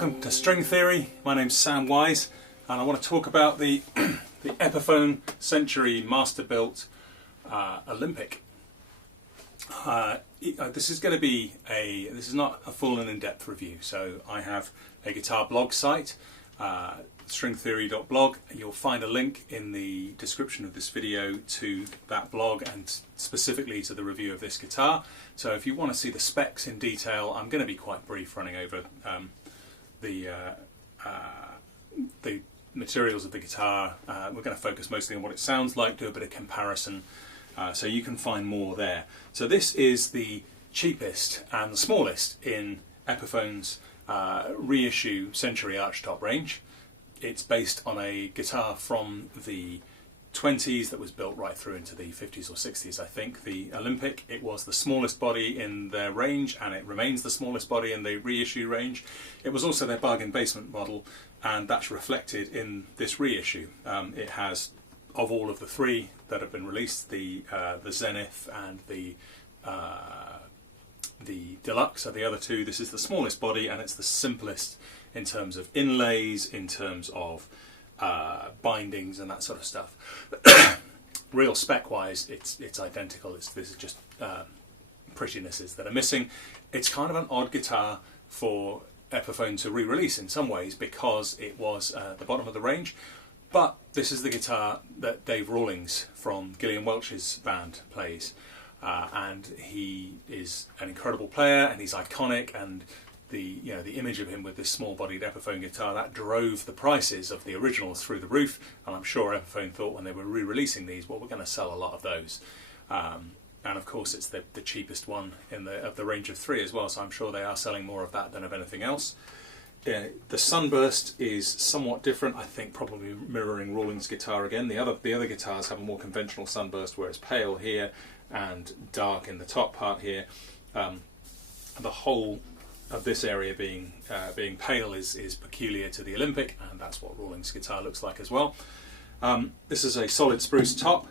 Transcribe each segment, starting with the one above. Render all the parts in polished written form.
Welcome to String Theory. My name's Sam Wise and I want to talk about the the Epiphone Century Masterbilt Olympic. This is not a full and in-depth review, so I have a guitar blog site, stringtheory.blog. You'll find a link in the description of this video to that blog and specifically to the review of this guitar. So if you want to see the specs in detail, I'm going to be quite brief running over the materials of the guitar. We're going to focus mostly on what it sounds like, do a bit of comparison, so you can find more there. So this is the cheapest and the smallest in Epiphone's reissue Century archtop range. It's based on a guitar from the 20s that was built right through into the 50s or 60s, I think. The Olympic, it was the smallest body in their range and it remains the smallest body in the reissue range. It was also their bargain basement model, and that's reflected in this reissue. It has, of all of the three that have been released, the Zenith and the Deluxe are the other two. This is the smallest body and it's the simplest in terms of inlays, in terms of bindings and that sort of stuff. Real spec wise it's identical. This is just prettinesses that are missing. It's kind of an odd guitar for Epiphone to re-release in some ways because it was the bottom of the range, but this is the guitar that Dave Rawlings from Gillian Welch's band plays, and he is an incredible player and he's iconic, and the image of him with this small-bodied Epiphone guitar, that drove the prices of the originals through the roof, and I'm sure Epiphone thought when they were re-releasing these, well, we're going to sell a lot of those. And of course it's the cheapest one of the range of three as well, so I'm sure they are selling more of that than of anything else. The sunburst is somewhat different, I think probably mirroring Rawlings' guitar again. The other guitars have a more conventional sunburst where it's pale here and dark in the top part here. The whole of this area being pale is peculiar to the Olympic, and that's what Rawlings' guitar looks like as well. This is a solid spruce top.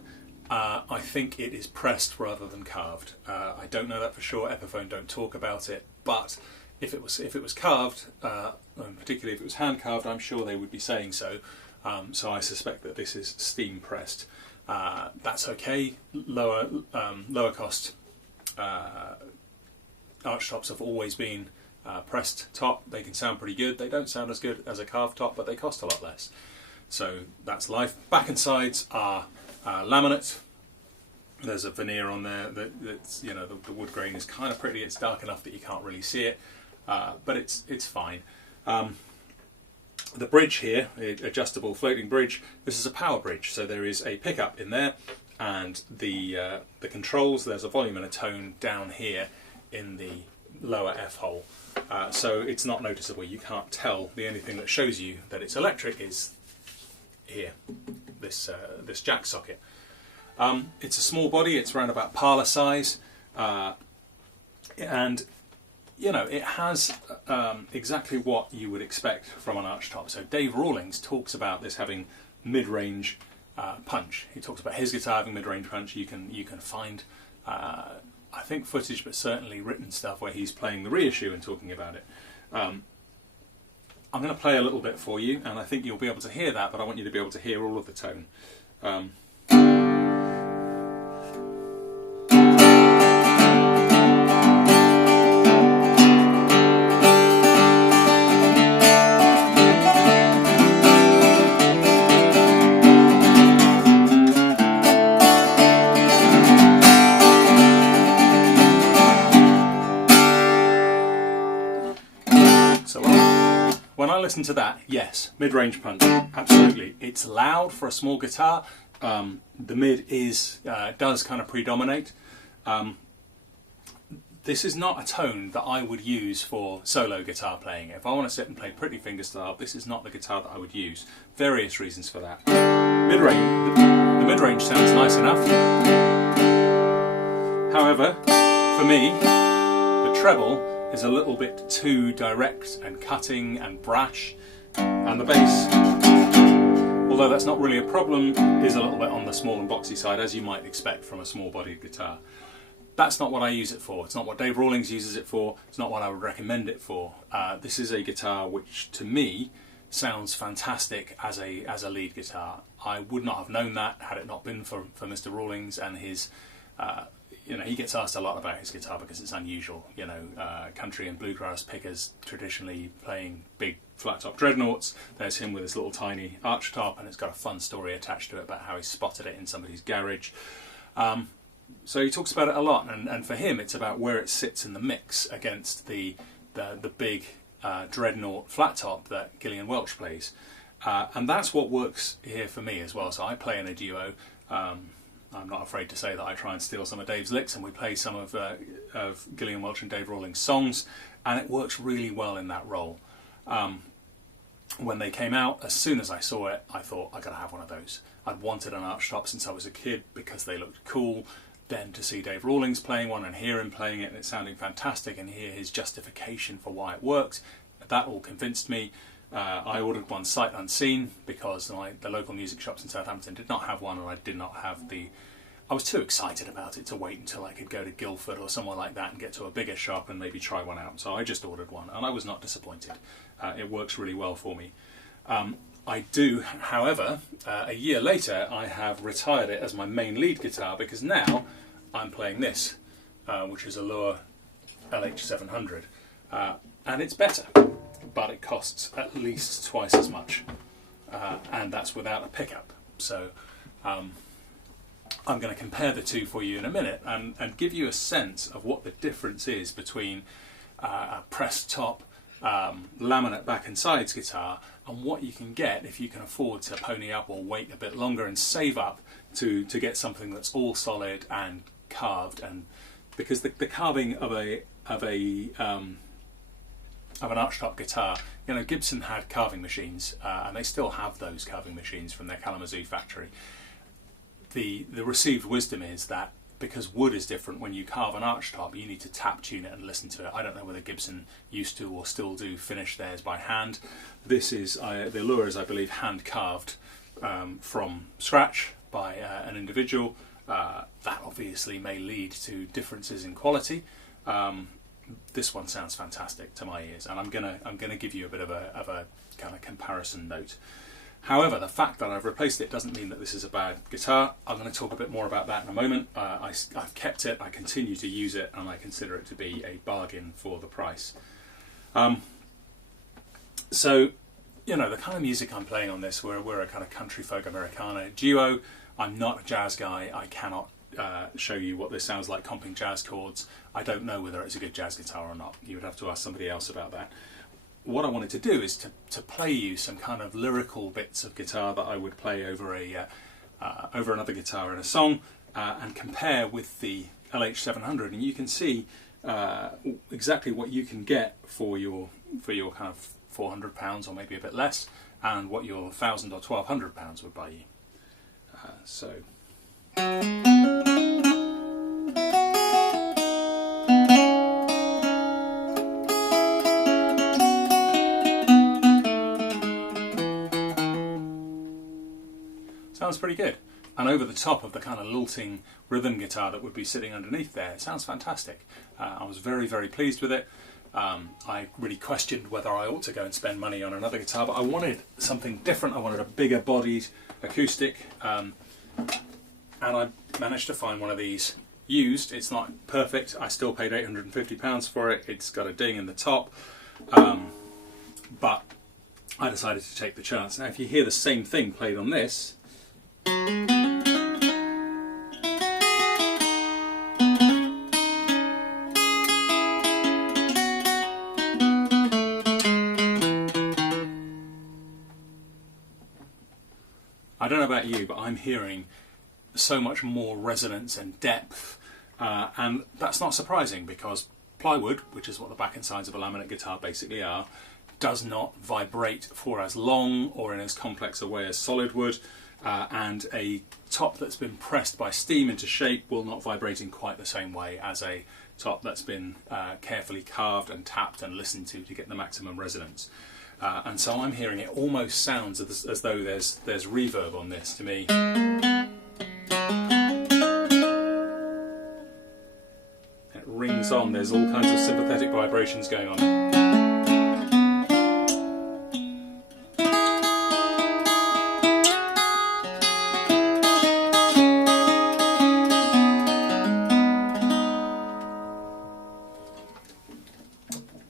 I think it is pressed rather than carved. I don't know that for sure. Epiphone don't talk about it, but if it was carved, and particularly if it was hand carved, I'm sure they would be saying so. So I suspect that this is steam pressed. That's okay. Lower cost archtops have always been pressed top. They can sound pretty good. They don't sound as good as a carved top, but they cost a lot less. So that's life. Back and sides are laminate. There's a veneer on there that's, the wood grain is kind of pretty. It's dark enough that you can't really see it, but it's fine. The bridge here, adjustable floating bridge. This is a power bridge, so there is a pickup in there, and the controls. There's a volume and a tone down here in the lower F hole, so it's not noticeable. You can't tell. The only thing that shows you that it's electric is here, this jack socket. It's a small body. It's around about parlour size, and it has exactly what you would expect from an archtop. So Dave Rawlings talks about this having mid-range punch. He talks about his guitar having mid-range punch. You can find I think footage, but certainly written stuff where he's playing the reissue and talking about it. I'm going to play a little bit for you, and I think you'll be able to hear that, but I want you to be able to hear all of the tone. So when I listen to that, yes, mid-range punch, absolutely. It's loud for a small guitar. The mid does kind of predominate. This is not a tone that I would use for solo guitar playing. If I want to sit and play pretty fingerstyle, this is not the guitar that I would use. Various reasons for that. Mid-range, the mid-range sounds nice enough. However, for me, the treble is a little bit too direct and cutting and brash, and the bass, although that's not really a problem, is a little bit on the small and boxy side, as you might expect from a small bodied guitar. That's not what I use it for. It's not what Dave Rawlings uses it for. It's not what I would recommend it for. This is a guitar which, to me, sounds fantastic as a lead guitar. I would not have known that had it not been for Mr. Rawlings and his. You know, he gets asked a lot about his guitar because it's unusual. You know, country and bluegrass pickers traditionally playing big flat top dreadnoughts. There's him with his little tiny arch top, and it's got a fun story attached to it about how he spotted it in somebody's garage. So he talks about it a lot, and for him it's about where it sits in the mix against the big dreadnought flat top that Gillian Welch plays. And that's what works here for me as well. So I play in a duo. I'm not afraid to say that I try and steal some of Dave's licks, and we play some of Gillian Welch and Dave Rawlings' songs, and it works really well in that role. When they came out, as soon as I saw it, I thought, I gotta have one of those. I'd wanted an arch top since I was a kid because they looked cool. Then to see Dave Rawlings playing one and hear him playing it and it sounding fantastic and hear his justification for why it works, that all convinced me. I ordered one sight unseen because the local music shops in Southampton did not have one, and I did not have I was too excited about it to wait until I could go to Guildford or somewhere like that and get to a bigger shop and maybe try one out. So I just ordered one, and I was not disappointed. It works really well for me. I do, however, a year later, I have retired it as my main lead guitar because now I'm playing this, which is a Lower LH700, and it's better, but it costs at least twice as much, and that's without a pickup. So I'm going to compare the two for you in a minute and give you a sense of what the difference is between a pressed top laminate back and sides guitar and what you can get if you can afford to pony up or wait a bit longer and save up to get something that's all solid and carved. And because the carving of an archtop guitar, you know, Gibson had carving machines, and they still have those carving machines from their Kalamazoo factory. The received wisdom is that because wood is different, when you carve an archtop, you need to tap tune it and listen to it. I don't know whether Gibson used to or still do finish theirs by hand. This is the Allure is, I believe, hand carved from scratch by an individual. That obviously may lead to differences in quality. This one sounds fantastic to my ears, and I'm gonna give you a bit of a kind of comparison note. However, the fact that I've replaced it doesn't mean that this is a bad guitar. I'm going to talk a bit more about that in a moment. I've kept it, I continue to use it, and I consider it to be a bargain for the price. So, you know, the kind of music I'm playing on this, we're a kind of country folk Americana duo. I'm not a jazz guy. I cannot show you what this sounds like comping jazz chords. I don't know whether it's a good jazz guitar or not. You would have to ask somebody else about that. What I wanted to do is to play you some kind of lyrical bits of guitar that I would play over over another guitar in a song, and compare with the LH700, and you can see exactly what you can get for your kind of £400 or maybe a bit less, and what your £1,000 or £1,200 would buy you. So. Sounds pretty good, and over the top of the kind of lilting rhythm guitar that would be sitting underneath there, it sounds fantastic. I was very, very pleased with it. I really questioned whether I ought to go and spend money on another guitar, but I wanted something different. I wanted a bigger bodied acoustic, and I managed to find one of these used. It's not perfect. I still paid £850 for it. It's got a ding in the top, but I decided to take the chance. Now if you hear the same thing played on this, I don't know about you, but I'm hearing so much more resonance and depth, and that's not surprising because plywood, which is what the back and sides of a laminate guitar basically are, does not vibrate for as long or in as complex a way as solid wood, and a top that's been pressed by steam into shape will not vibrate in quite the same way as a top that's been carefully carved and tapped and listened to get the maximum resonance. And so I'm hearing it almost sounds as though there's reverb on this to me. rings on, there's all kinds of sympathetic vibrations going on.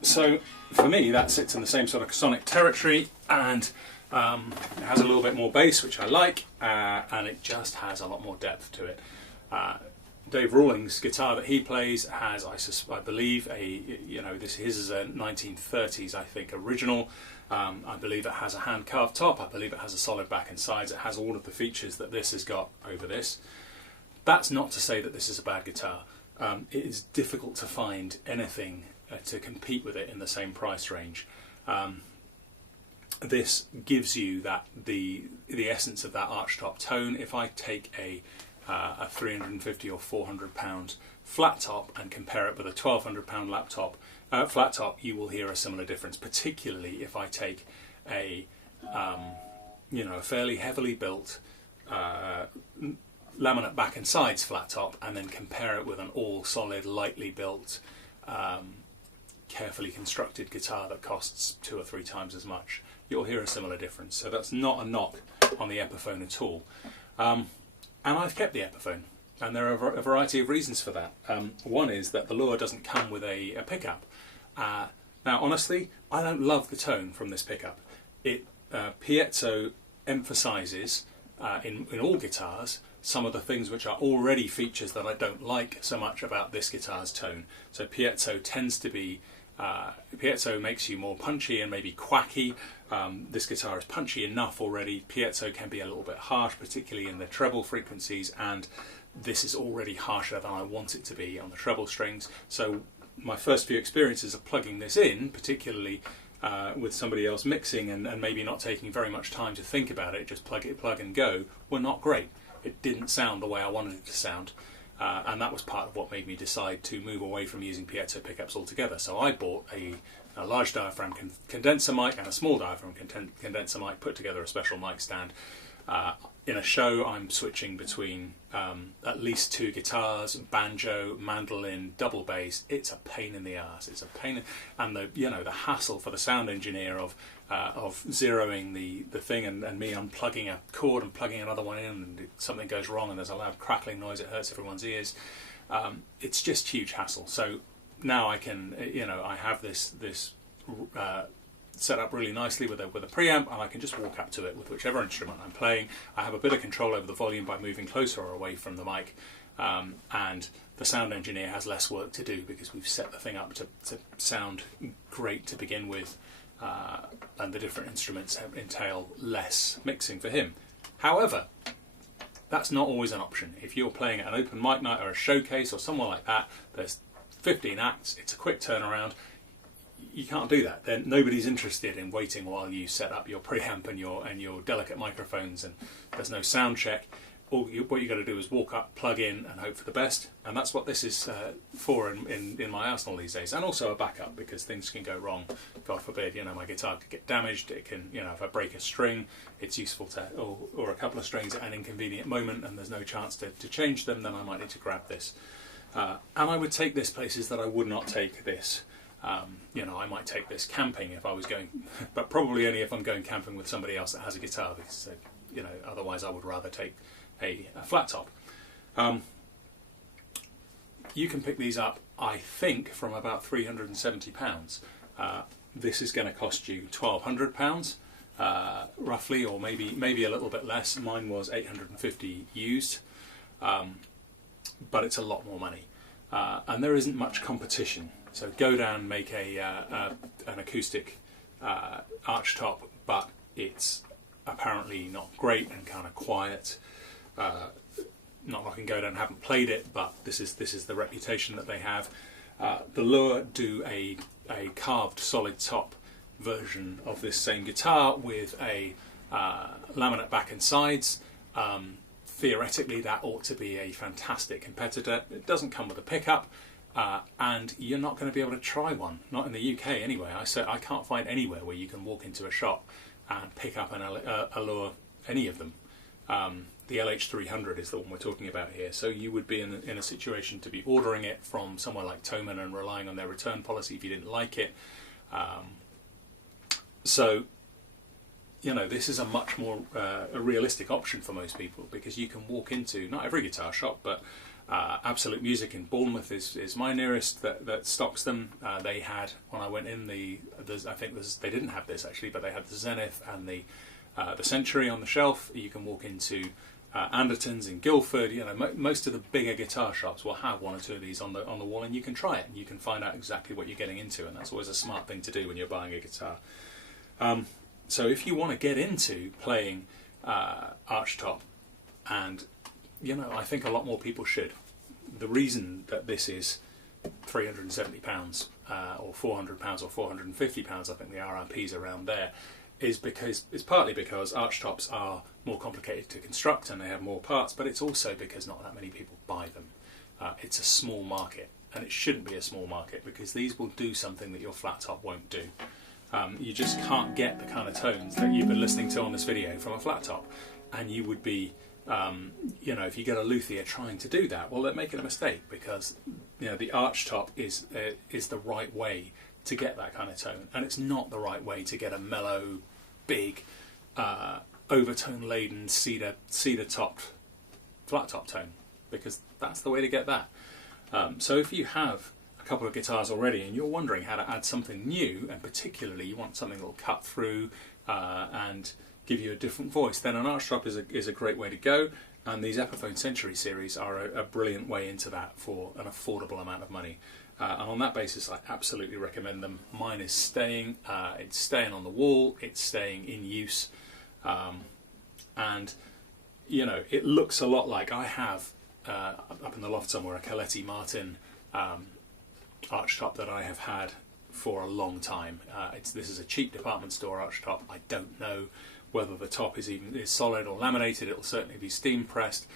So for me that sits in the same sort of sonic territory, and it has a little bit more bass, which I like, and it just has a lot more depth to it. Dave Rawlings' guitar that he plays has, I believe, his is a 1930s, I think, original. I believe it has a hand-carved top. I believe it has a solid back and sides. It has all of the features that this has got over this. That's not to say that this is a bad guitar. It is difficult to find anything to compete with it in the same price range. This gives you the essence of that archtop tone. If I take a 350 or 400 pound flat top and compare it with a 1200 pound flat top, you will hear a similar difference. Particularly if I take a fairly heavily built laminate back and sides flat top and then compare it with an all solid, lightly built, carefully constructed guitar that costs 2 or 3 times as much, you'll hear a similar difference. So that's not a knock on the Epiphone at all. And I've kept the Epiphone, and there are a variety of reasons for that. One is that the lure doesn't come with a pickup. Now honestly, I don't love the tone from this pickup. It piezo emphasises in all guitars some of the things which are already features that I don't like so much about this guitar's tone. So piezo tends to be piezo makes you more punchy and maybe quacky. This guitar is punchy enough already. Piezo can be a little bit harsh, particularly in the treble frequencies, and this is already harsher than I want it to be on the treble strings. So my first few experiences of plugging this in, particularly with somebody else mixing and maybe not taking very much time to think about it, just plug and go, were not great. It didn't sound the way I wanted it to sound. And that was part of what made me decide to move away from using piezo pickups altogether. So I bought a large diaphragm condenser mic and a small diaphragm condenser mic, put together a special mic stand. In a show I'm switching between at least 2 guitars, banjo, mandolin, double bass. It's a pain in the ass. It's a pain, and the hassle for the sound engineer of zeroing the thing and me unplugging a cord and plugging another one in, and something goes wrong and there's a loud crackling noise, it hurts everyone's ears. It's just huge hassle. So now I can, I have this set up really nicely with a preamp, and I can just walk up to it with whichever instrument I'm playing. I have a bit of control over the volume by moving closer or away from the mic, and the sound engineer has less work to do because we've set the thing up to sound great to begin with, and the different instruments entail less mixing for him. However, that's not always an option. If you're playing at an open mic night or a showcase or somewhere like that, there's 15 acts, it's a quick turnaround. You can't do that. Then nobody's interested in waiting while you set up your preamp and your delicate microphones, and there's no sound check. What you got to do is walk up, plug in, and hope for the best. And that's what this is for in my arsenal these days. And also a backup, because things can go wrong. God forbid, my guitar could get damaged. It can, if I break a string, it's useful to, or a couple of strings at an inconvenient moment, and there's no chance to change them. Then I might need to grab this. And I would take this places that I would not take this. I might take this camping if I was going, but probably only if I'm going camping with somebody else that has a guitar, because otherwise I would rather take a flat top. You can pick these up, I think, from about £370. This is going to cost you £1,200 roughly, or maybe a little bit less. Mine was £850 used, but it's a lot more money, and there isn't much competition. So Godin make an acoustic arch top, but it's apparently not great and kind of quiet. Not knocking Godin, haven't played it, but this is the reputation that they have. The Lure do a carved solid top version of this same guitar with a laminate back and sides. Theoretically, that ought to be a fantastic competitor. It doesn't come with a pickup. And you're not going to be able to try one, not in the UK anyway. I can't find anywhere where you can walk into a shop and pick up a Lure, any of them. The LH300 is the one we're talking about here. So you would be in a situation to be ordering it from somewhere like Thomann and relying on their return policy if you didn't like it. So, you know, this is a much more a realistic option for most people, because you can walk into, not every guitar shop, but Absolute Music in Bournemouth is my nearest that stocks them. They had, when I went in, I think they didn't have this actually, but they had the Zenith and the Century on the shelf. You can walk into Anderton's in Guildford. You know, most of the bigger guitar shops will have one or two of these on the wall, and you can try it and you can find out exactly what you're getting into, and that's always a smart thing to do when you're buying a guitar. So if you want to get into playing archtop, and you know, I think a lot more people should. The reason that this is £370 or £400 or £450, I think the RRP's around there, is partly because archtops are more complicated to construct and they have more parts, but it's also because not that many people buy them. It's a small market, and it shouldn't be a small market, because these will do something that your flat top won't do. You just can't get the kind of tones that you've been listening to on this video from a flat top, and you would be, you know, if you get a luthier trying to do that, well, they're making a mistake, because you know the archtop is the right way to get that kind of tone, and it's not the right way to get a mellow, big, overtone laden cedar topped flat top tone, because that's the way to get that. So if you have a couple of guitars already and you're wondering how to add something new, and particularly you want something that will cut through and give you a different voice, then an archtop is a great way to go, and these Epiphone Century series are a brilliant way into that for an affordable amount of money. And on that basis, I absolutely recommend them. Mine is staying. It's staying on the wall. It's staying in use. And, you know, it looks a lot like I have, up in the loft somewhere, a Coletti Martin archtop that I have had for a long time. This is a cheap department store archtop. I don't know whether the top is solid or laminated. It will certainly be steam pressed.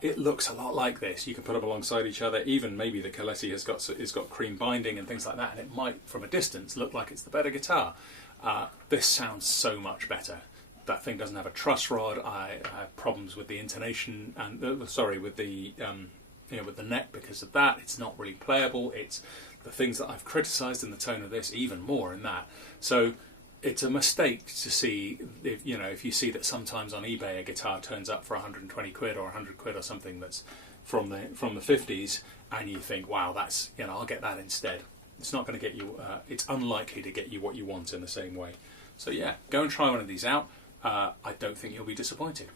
It looks a lot like this. You can put them alongside each other. Even maybe the Coletti has got cream binding and things like that, and it might, from a distance, look like it's the better guitar. This sounds so much better. That thing doesn't have a truss rod. I have problems with the intonation and with the with the neck because of that. It's not really playable. It's the things that I've criticised in the tone of this, even more in that. So it's a mistake to see, if you see that sometimes on eBay a guitar turns up for 120 quid or 100 quid or something that's from the 50s, and you think, wow, that's, I'll get that instead. It's not going to get you. It's unlikely to get you what you want in the same way. So yeah, go and try one of these out. I don't think you'll be disappointed.